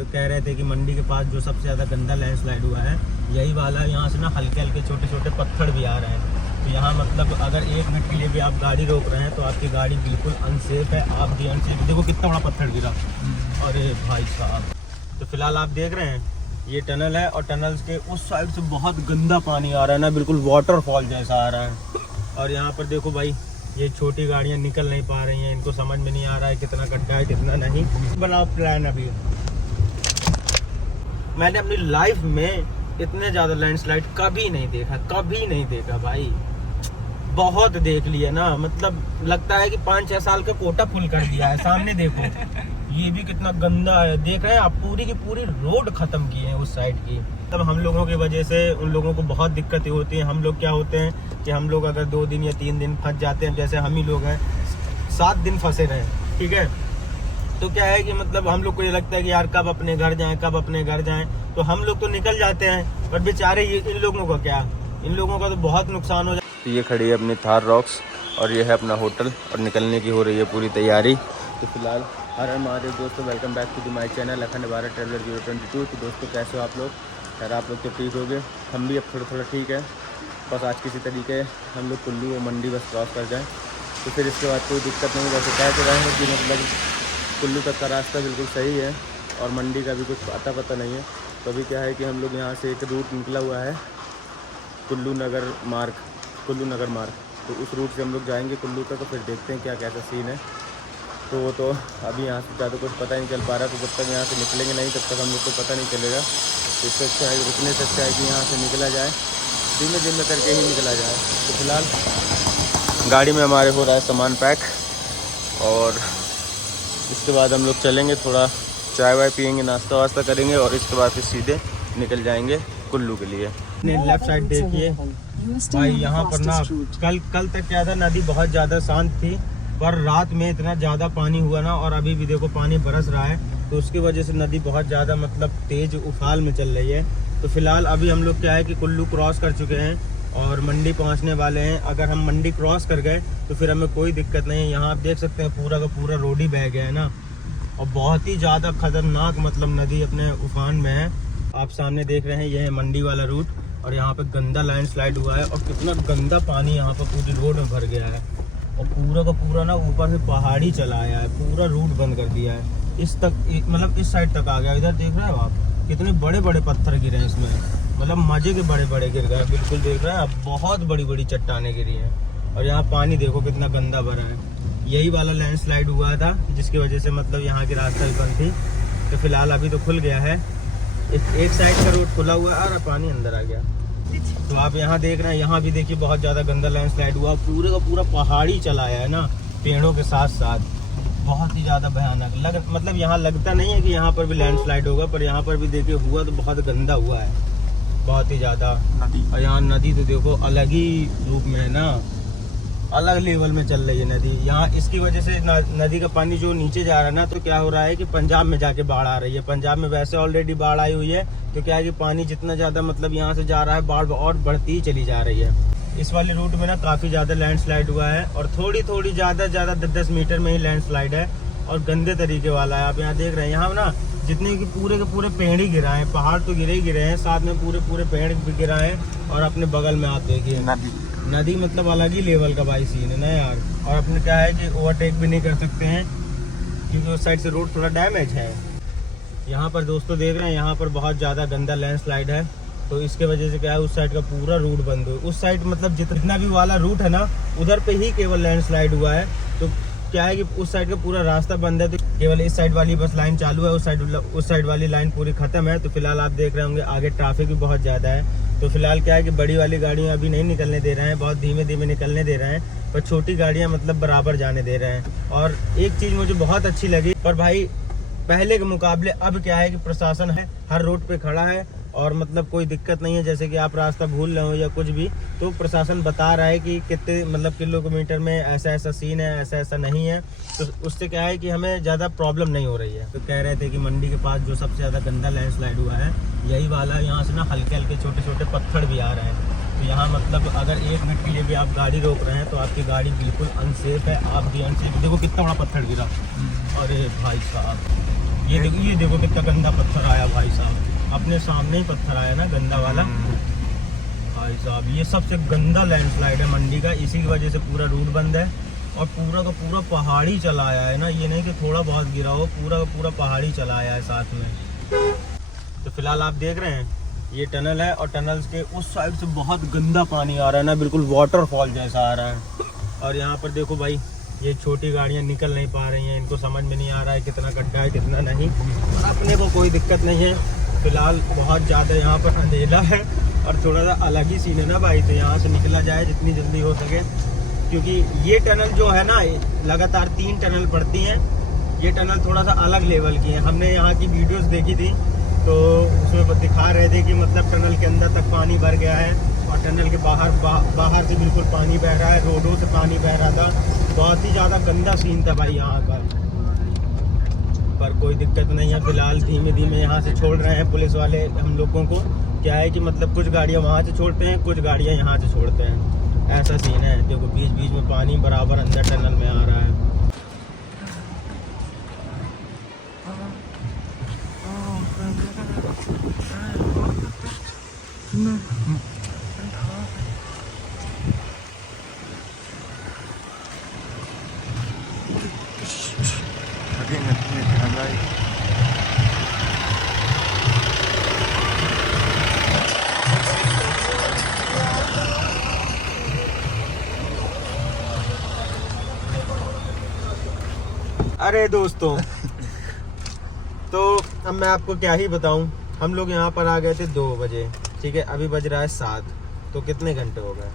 तो कह रहे थे कि मंडी के पास जो सबसे ज़्यादा गंदा लैंडस्लाइड हुआ है यही वाला, यहाँ से ना हल्के हल्के छोटे छोटे पत्थर भी आ रहे हैं। तो यहाँ मतलब अगर 1 मिनट के लिए भी आप गाड़ी रोक रहे हैं तो आपकी गाड़ी बिल्कुल अनसेफ है, आप भी अनसेफ। देखो कितना बड़ा पत्थर गिरा, अरे भाई साहब। तो फिलहाल आप देख रहे हैं ये टनल है और टनल के उस साइड से बहुत गंदा पानी आ रहा है ना, बिल्कुल वाटरफॉल जैसा आ रहा है। और यहाँ पर देखो भाई ये छोटी गाड़ियाँ निकल नहीं पा रही हैं, इनको समझ में नहीं आ रहा है कितना गड्ढा है कितना नहीं। बनाओ प्लान। अभी मैंने अपनी लाइफ में इतने ज़्यादा लैंडस्लाइड कभी नहीं देखा भाई। बहुत देख लिया ना, मतलब लगता है कि 5-6 साल का कोटा फुल कर दिया है। सामने देखो ये भी कितना गंदा है, देख रहे हैं आप, पूरी की पूरी रोड खत्म की है उस साइड की। तब हम लोगों की वजह से उन लोगों को बहुत दिक्कतें होती हैं। हम लोग क्या होते हैं कि हम लोग अगर 2 दिन या 3 दिन फंस जाते हैं, जैसे हम ही लोग हैं 7 दिन फंसे रहे, ठीक है। तो क्या है कि मतलब हम लोग को ये लगता है कि यार कब अपने घर जाएं, तो हम लोग तो निकल जाते हैं, पर बेचारे इन लोगों का क्या, इन लोगों का तो बहुत नुकसान हो जाता है। तो ये खड़ी है अपनी थार रॉक्स और ये है अपना होटल और निकलने की हो रही है पूरी तैयारी। तो फिलहाल हर हमारे दोस्तों, welcome back to the my channel Akhand Bharat traveller 022। तो दोस्तों कैसे हो आप लोग? यार आप लोग तो ठीक हो गए, हम भी अब थोड़ा ठीक है। बस आज किसी तरीके हम लोग कुल्लू और मंडी बस क्रॉस कर जाएं, तो फिर इसके बाद कोई दिक्कत नहीं। वैसे कह तो रहे हैं कि मतलब कुल्लू तक का रास्ता बिल्कुल सही है और मंडी का भी कुछ पता नहीं है। तो अभी क्या है कि हम लोग यहाँ से एक रूट निकला हुआ है कुल्लू नगर मार्ग, तो उस रूट से हम लोग जाएंगे कुल्लू तक। तो फिर देखते हैं क्या कैसा सीन है। तो अभी यहाँ से ज़्यादा कुछ पता नहीं चल पा रहा, तो जब तक यहाँ से निकलेंगे नहीं तब तक हम लोग को पता नहीं चलेगा। तो इससे अच्छा है, रुकने से अच्छा है कि यहाँ से निकला जाए, धीमे करके ही निकला जाए। तो फिलहाल गाड़ी में हमारे हो रहा है सामान पैक और इसके बाद हम लोग चलेंगे, थोड़ा चाय वाय पियेंगे, नाश्ता वास्ता करेंगे और इसके बाद फिर सीधे निकल जाएंगे कुल्लू के लिए। लेफ्ट साइड देखिए भाई, यहाँ पर ना कल तक क्या था, नदी बहुत ज़्यादा शांत थी, पर रात में इतना ज़्यादा पानी हुआ ना, और अभी भी देखो पानी बरस रहा है। तो उसकी वजह से नदी बहुत ज़्यादा मतलब तेज़ उफाल में चल रही है। तो फिलहाल अभी हम लोग क्या है कि कुल्लू क्रॉस कर चुके हैं और मंडी पहुंचने वाले हैं। अगर हम मंडी क्रॉस कर गए तो फिर हमें कोई दिक्कत नहीं है। यहाँ आप देख सकते हैं पूरा का पूरा रोड ही बह गया है ना, और बहुत ही ज़्यादा खतरनाक मतलब नदी अपने उफान में है। आप सामने देख रहे हैं यह है मंडी वाला रूट, और यहाँ पे गंदा लैंडस्लाइड हुआ है और कितना गंदा पानी यहाँ पर पूरी रोड में भर गया है, और पूरा का पूरा ना ऊपर से पहाड़ी चला आया है, पूरा रूट बंद कर दिया है। इस तक मतलब इस साइड तक आ गया। इधर देख रहे हो आप कितने बड़े बड़े पत्थर गिरे हैं इसमें, मतलब मजे के बड़े गिर गए। बिल्कुल देख रहे हैं आप, बहुत बड़ी चट्टानें गिरी हैं। और यहाँ पानी देखो कितना गंदा भरा है। यही वाला लैंडस्लाइड हुआ था जिसकी वजह से मतलब यहाँ की रास्ता भी बंद थी। तो फिलहाल अभी तो खुल गया है, एक साइड का रोड खुला हुआ है और पानी अंदर आ गया। तो आप यहाँ देख रहे हैं, यहाँ भी देखिए बहुत ज़्यादा गंदा लैंडस्लाइड हुआ, पूरे का पूरा पहाड़ी चला आया है ना, पेड़ों के साथ साथ। बहुत ही ज़्यादा भयानक मतलब यहाँ लगता नहीं है कि यहाँ पर भी लैंडस्लाइड होगा, पर यहाँ पर भी देखिए हुआ तो बहुत गंदा हुआ है, बहुत ही ज़्यादा नदी। और यहाँ नदी तो देखो अलग ही रूप में है ना, अलग लेवल में चल रही है नदी यहाँ। इसकी वजह से नदी का पानी जो नीचे जा रहा है ना, तो क्या हो रहा है कि पंजाब में जाके बाढ़ आ रही है। पंजाब में वैसे ऑलरेडी बाढ़ आई हुई है, तो क्या है कि पानी जितना ज़्यादा मतलब यहाँ से जा रहा है, बाढ़ और बढ़ती ही चली जा रही है। इस वाले रूट में ना काफ़ी ज़्यादा लैंडस्लाइड हुआ है, और थोड़ी ज़्यादा 10 मीटर में ही लैंडस्लाइड है, और गंदे तरीके वाला है। आप यहाँ देख रहे हैं, यहाँ ना जितने कि पूरे के पूरे पेड़ ही गिरा है, पहाड़ तो गिरे हैं, साथ में पूरे पेड़ भी गिरा है। और अपने बगल में आप देखिए नदी मतलब अलग ही लेवल का भाई सीन है ना यार। और अपने क्या है कि ओवरटेक भी नहीं कर सकते हैं क्योंकि उस साइड से रोड थोड़ा डैमेज है। यहाँ पर दोस्तों देख रहे हैं, यहाँ पर बहुत ज़्यादा गंदा लैंडस्लाइड है, तो इसके वजह से क्या है उस साइड का पूरा रूट बंद हुआ। उस साइड मतलब जितना भी वाला रूट है ना, उधर पे ही केवल लैंडस्लाइड हुआ है। तो क्या है कि उस साइड का पूरा रास्ता बंद है, तो केवल इस साइड वाली बस लाइन चालू है, उस साइड वाली लाइन पूरी खत्म है। तो फिलहाल आप देख रहे होंगे आगे ट्रैफिक भी बहुत ज़्यादा है। तो फिलहाल क्या है कि बड़ी वाली गाड़ियाँ अभी नहीं निकलने दे रहे हैं, बहुत धीमे निकलने दे रहे हैं, पर छोटी गाड़ियाँ मतलब बराबर जाने दे रहे हैं। और एक चीज़ मुझे बहुत अच्छी लगी, पर भाई पहले के मुकाबले अब क्या है कि प्रशासन है हर रोड पे खड़ा है, और मतलब कोई दिक्कत नहीं है। जैसे कि आप रास्ता भूल रहे हो या कुछ भी, तो प्रशासन बता रहा है कि कितने मतलब किलोमीटर में ऐसा सीन है, ऐसा नहीं है। तो उससे क्या है कि हमें ज़्यादा प्रॉब्लम नहीं हो रही है। तो कह रहे थे कि मंडी के पास जो सबसे ज़्यादा गंदा लैंडस्लाइड हुआ है यही वाला, यहाँ से ना हल्के छोटे पत्थर भी आ रहे हैं। तो यहाँ मतलब अगर 1 मिनट के लिए भी आप गाड़ी रोक रहे हैं तो आपकी गाड़ी बिल्कुल अनसेफ है, आप भी अनसेफ। देखो कितना बड़ा पत्थर गिरा, अरे भाई साहब। ये देखो कितना गंदा पत्थर आया भाई साहब, अपने सामने ही पत्थर आया ना गंदा वाला भाई साहब। ये सबसे गंदा लैंडस्लाइड है मंडी का, इसी की वजह से पूरा रूट बंद है और पूरा का पूरा पहाड़ी चला आया है ना, ये नहीं कि थोड़ा बहुत गिरा हो, पूरा का पूरा पहाड़ी चला आया है साथ में। तो फिलहाल आप देख रहे हैं ये टनल है और टनल के उस साइड से बहुत गंदा पानी आ रहा है ना, बिल्कुल वाटरफॉल जैसा आ रहा है। और यहाँ पर देखो भाई ये छोटी गाड़ियाँ निकल नहीं पा रही हैं, इनको समझ में नहीं आ रहा है कितना गड्ढा है कितना नहीं। अपने को कोई दिक्कत नहीं है फिलहाल, बहुत ज़्यादा यहाँ पर अंधेरा है और थोड़ा सा अलग ही सीन है ना भाई, तो यहाँ से निकला जाए जितनी जल्दी हो सके, क्योंकि ये टनल जो है ना लगातार 3 टनल पड़ती हैं। ये टनल थोड़ा सा अलग लेवल की है, हमने यहाँ की वीडियोस देखी थी तो उसमें दिखा रहे थे कि मतलब टनल के अंदर तक पानी भर गया है और टनल के बाहर से बिल्कुल पानी बह रहा है, रोडों से पानी बह रहा था। बहुत ही ज़्यादा गंदा सीन था भाई यहाँ पर कोई दिक्कत नहीं है। फिलहाल धीमे धीमे यहाँ से छोड़ रहे हैं पुलिस वाले हम लोगों को। क्या है कि मतलब कुछ गाड़ियाँ वहाँ से छोड़ते हैं, कुछ गाड़ियाँ यहाँ से छोड़ते हैं, ऐसा सीन है। देखो बीच बीच में पानी बराबर अंदर टनल में आ रहा है। अरे दोस्तों तो अब मैं आपको क्या ही बताऊं, हम लोग यहाँ पर आ गए थे 2 बजे, ठीक है, अभी बज रहा है 7, तो कितने घंटे हो गए?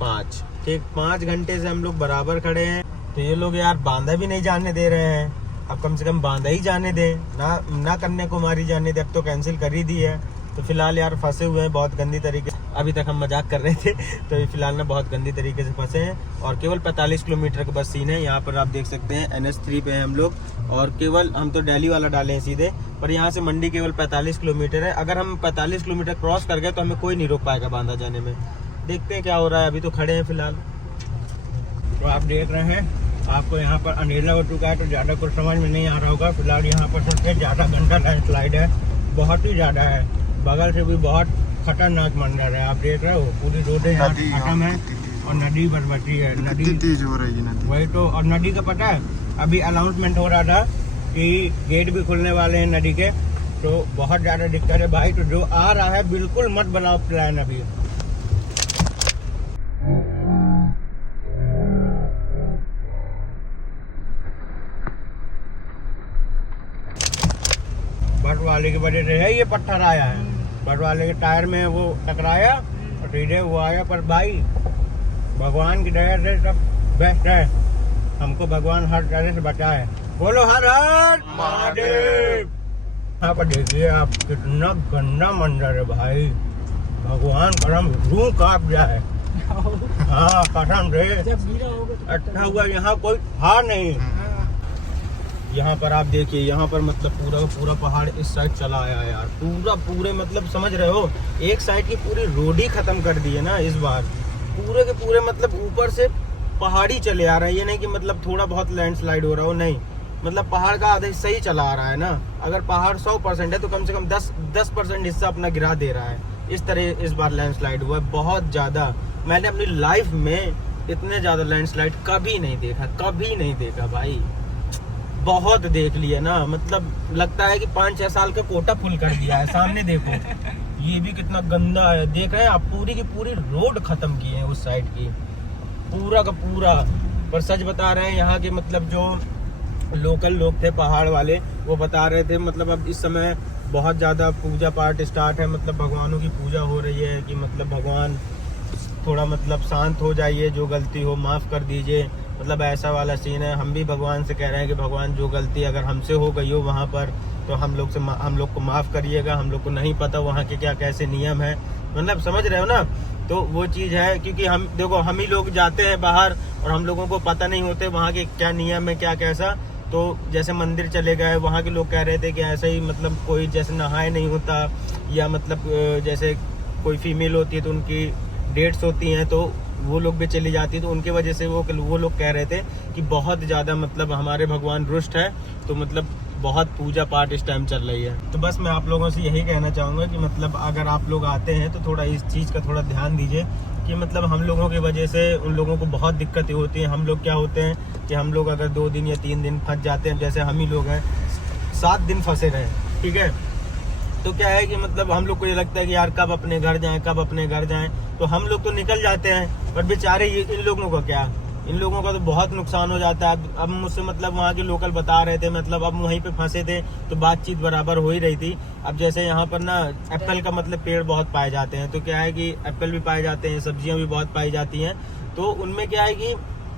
5। ठीक, 5 घंटे से हम लोग बराबर खड़े हैं। तो ये लोग यार बांधा भी नहीं जाने दे रहे हैं। अब कम से कम बांधा ही जाने दें, ना कन्याकुमारी जाने दें। अब तो कैंसिल कर ही दी है। तो फिलहाल यार फंसे हुए हैं बहुत गंदी तरीके से। अभी तक हम मजाक कर रहे थे, तो अभी फिलहाल ना बहुत गंदी तरीके से फंसे हैं और केवल 45 किलोमीटर का बस सीन है। यहाँ पर आप देख सकते हैं NH3 पे हैं हम लोग और केवल हम तो दिल्ली वाला डाले हैं सीधे, पर यहाँ से मंडी केवल 45 किलोमीटर है। अगर हम 45 किलोमीटर क्रॉस कर गए तो हमें कोई नहीं रोक पाएगा बांधा जाने में। देखते हैं क्या हो रहा है, अभी तो खड़े हैं फिलहाल। तो आप देख रहे हैं, आपको यहाँ पर अंधेरा हो चुका है तो ज़्यादा कुछ समझ में नहीं आ रहा होगा। फिलहाल यहाँ पर सबसे ज़्यादा गंदा लैंडस्लाइड है, बहुत ही ज़्यादा है। बगल से भी बहुत खतरनाक मंजर है, आप देख रहे हो। पूरी रोडें खत्म है और नदी बरबटी है, नदी तेज हो रही है नदी। वही तो, और नदी का पता है अभी अनाउंसमेंट हो रहा था कि गेट भी खुलने वाले हैं नदी के, तो बहुत ज़्यादा दिक्कत है भाई। तो जो आ रहा है बिल्कुल मत बनाओ प्लान अभी। बट वाले की वजह से है ये पत्थर आया है, बट वाले के टायर में वो टकराया और सीधे वो आया। पर भाई भगवान की दया से सब बेस्ट है, हमको भगवान हर तरह से बचाए। बोलो हर हर महादेव। यहाँ पर देखिए आप कितना गंदा मंजर है भाई, भगवान करम रूह कांप जाए। हाँ कसम से, अच्छा हुआ यहाँ कोई था नहीं। यहाँ पर आप देखिए, यहाँ पर मतलब पूरा पहाड़ इस साइड चला आया है यार, पूरे मतलब समझ रहे हो, एक साइड की पूरी रोड ही खत्म कर दी है ना इस बार। पूरे के पूरे मतलब ऊपर से पहाड़ी चले आ रहा है, ये नहीं कि मतलब थोड़ा बहुत लैंडस्लाइड हो रहा हो, नहीं, मतलब पहाड़ का आधा हिस्सा ही चला आ रहा है ना। अगर पहाड़ 100% है तो कम से कम 10% हिस्सा अपना गिरा दे रहा है। इस तरह इस बार लैंडस्लाइड हुआ है बहुत ज़्यादा। मैंने अपनी लाइफ में इतने ज़्यादा लैंडस्लाइड कभी नहीं देखा भाई, बहुत देख लिया ना। मतलब लगता है कि 5-6 साल का कोटा फुल कर दिया है। सामने देखो ये भी कितना गंदा है, देख रहे हैं आप, पूरी की पूरी रोड खत्म की है उस साइड की, पूरा का पूरा। पर सच बता रहे हैं यहाँ के मतलब जो लोकल लोग थे पहाड़ वाले, वो बता रहे थे मतलब अब इस समय बहुत ज़्यादा पूजा पाठ स्टार्ट है, मतलब भगवानों की पूजा हो रही है कि मतलब भगवान थोड़ा मतलब शांत हो जाइए, जो गलती हो माफ़ कर दीजिए, मतलब ऐसा वाला सीन है। हम भी भगवान से कह रहे हैं कि भगवान जो गलती अगर हमसे हो गई हो वहाँ पर तो हम लोग को माफ़ करिएगा। हम लोग को नहीं पता वहाँ के क्या कैसे नियम है, मतलब समझ रहे हो ना। तो वो चीज़ है, क्योंकि हम देखो हम ही लोग जाते हैं बाहर और हम लोगों को पता नहीं होते वहाँ के क्या नियम है क्या कैसा। तो जैसे मंदिर चले गए, वहाँ के लोग कह रहे थे कि ऐसे ही मतलब कोई जैसे नहाए नहीं होता, या मतलब जैसे कोई फीमेल होती है तो उनकी डेट्स होती हैं तो वो लोग भी चली जाती है, तो उनके वजह से वो लोग कह रहे थे कि बहुत ज़्यादा मतलब हमारे भगवान रुष्ट है, तो मतलब बहुत पूजा पाठ इस टाइम चल रही है। तो बस मैं आप लोगों से यही कहना चाहूँगा कि मतलब अगर आप लोग आते हैं तो थोड़ा इस चीज़ का थोड़ा ध्यान दीजिए कि मतलब हम लोगों की वजह से उन लोगों को बहुत दिक्कतें होती हैं। हम लोग क्या होते हैं कि हम लोग अगर 2 दिन या 3 दिन फंस जाते हैं, जैसे हम ही लोग हैं 7 दिन फंसे रहे, ठीक है। तो क्या है कि मतलब हम लोग को ये लगता है कि यार कब अपने घर जाएं, कब अपने घर जाएं। तो हम लोग तो निकल जाते हैं, बट बेचारे इन लोगों का क्या, इन लोगों का तो बहुत नुकसान हो जाता है। अब मुझसे मतलब वहाँ के लोकल बता रहे थे, मतलब अब वहीं पे फंसे थे तो बातचीत बराबर हो ही रही थी। अब जैसे यहाँ पर ना एप्पल का मतलब पेड़ बहुत पाए जाते हैं, तो क्या है कि एप्पल भी पाए जाते हैं, सब्जियाँ भी बहुत पाई जाती हैं। तो उनमें क्या है कि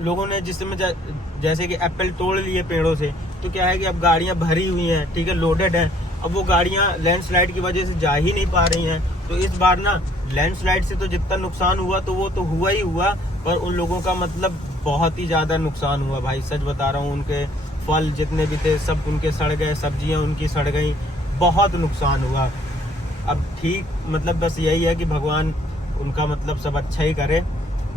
लोगों ने जिस समय जैसे कि एप्पल तोड़ लिए पेड़ों से, तो क्या है कि अब गाड़ियाँ भरी हुई हैं, ठीक है, लोडेड हैं। अब वो गाड़ियाँ लैंडस्लाइड की वजह से जा ही नहीं पा रही हैं। तो इस बार ना लैंडस्लाइड से तो जितना नुकसान हुआ तो वो तो हुआ ही हुआ, पर उन लोगों का मतलब बहुत ही ज़्यादा नुकसान हुआ भाई, सच बता रहा हूँ। उनके फल जितने भी थे सब उनके सड़ गए, सब्जियाँ उनकी सड़ गई, बहुत नुकसान हुआ। अब ठीक मतलब बस यही है कि भगवान उनका मतलब सब अच्छा ही करे,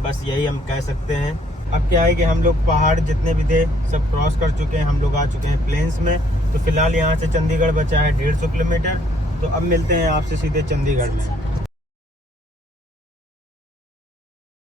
बस यही हम कह सकते हैं। अब क्या है कि हम लोग पहाड़ जितने भी थे सब क्रॉस कर चुके हैं, हम लोग आ चुके हैं प्लेन्स में। तो फिलहाल यहाँ से चंडीगढ़ बचा है 150 किलोमीटर। तो अब मिलते हैं आपसे सीधे चंडीगढ़ में।